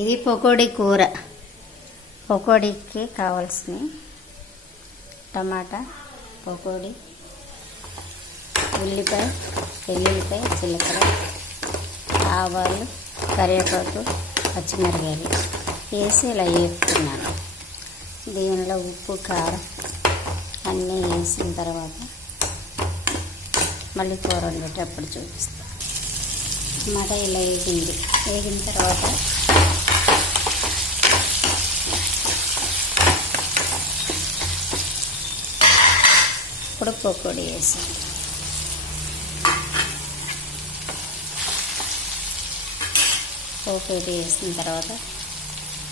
ఇది పకోడీ కూర. పకోడీకి కావాల్సినవి టమాటా, పకోడీ, ఉల్లిపాయ, వెల్లుల్లిపాయ, జీలకర్ర, ఆవాలు, కరివేపాకు, పచ్చిమిరపకాయలు వేసి ఇలా వేపుతున్నాను. దీనిలో ఉప్పు, కారం అన్నీ వేసిన తర్వాత మళ్ళీ కూర వండేటప్పుడు చూపిస్తాను. టమాటా ఇలా వేగిన తర్వాత ఇప్పుడు పకోడీ వేసాను. పకోడీ వేసిన తర్వాత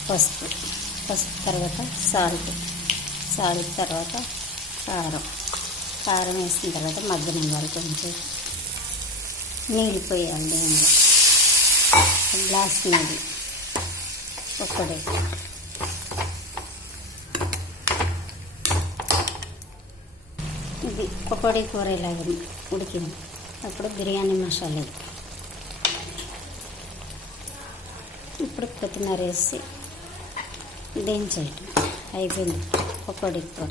పసుపు తర్వాత సాల్ట్ తర్వాత కారం వేసిన తర్వాత మగ్గనం వరకు కొంచెం నీళ్ళు పోయాలి. దీనిలో గ్లాస్ నీళ్ళు పకోడీ. ఇది పకోడీ కూర ఇలాగ ఉడికింది. అప్పుడు బిర్యానీ మసాలా, ఇప్పుడు కొత్తిమీర వేసి దించేయటం. అయిపోయింది పకోడీ కూర.